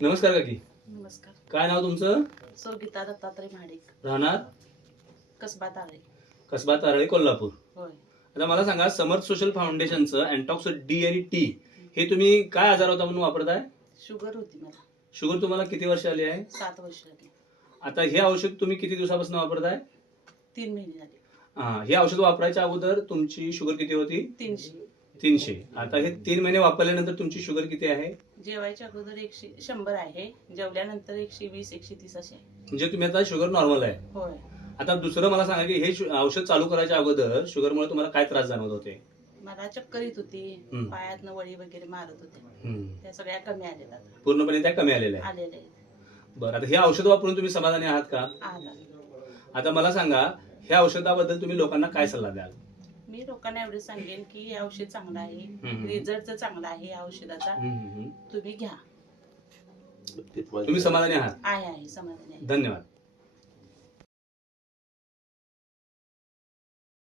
नमस्कार काकी. नमस्कार. काय नाव तुमचं? सौगीता दत्तात्रय महाडिक, राहणार कसबा ताळे. कसबा तारळे, कोल्हापूर. होय. आता मला सांगा, समर्थ सोशल फाउंडेशनचं अँटॉक्स डी आणि टी हे तुम्ही काय आजार होता म्हणून वापरताय? शुगर होती मला. शुगर तुम्हाला किती वर्ष आली आहे? 7 वर्ष झाली. आता हे औषध तुम्ही किती दिवसापासून वापरताय? 3 महिने झाले. हे औषध वापरायच्या अगोदर तुमची शुगर किती होती? 300. आता हे 3 महिने वापरल्यानंतर तुमची शुगर किती आहे? जेवायच्या अगोदर 100 आहे, जेवल्यानंतर 120 130 असे आहे. म्हणजे तुम्ही आता शुगर नॉर्मल आहे. होय. आता दुसरं मला सांगा की हे औषध चालू करायच्या अगोदर शुगरमुळे तुम्हाला काय त्रास जाणवत होते? मला चक्कर येत होती, पायातनं वळी वगैरे मारत होते. त्या सगळ्या कमी आलेल्या आता. पूर्णपणे त्या कमी आलेल्या आहेत. आलेल्या आहेत. बरं, आता हे औषध वापरून तुम्ही समाधानी आहात का? आता आता मला सांगा, ह्या औषधाबद्दल तुम्ही लोकांना काय सल्ला द्याल? मी लोकांना एवढे सांगेन की हे औषध चांगलं आहे, रिझल्ट चांगला आहे या औषधाचा, तुम्ही घ्या. तुम्ही समाधानी आहात? आहे समाधानी आहे. धन्यवाद.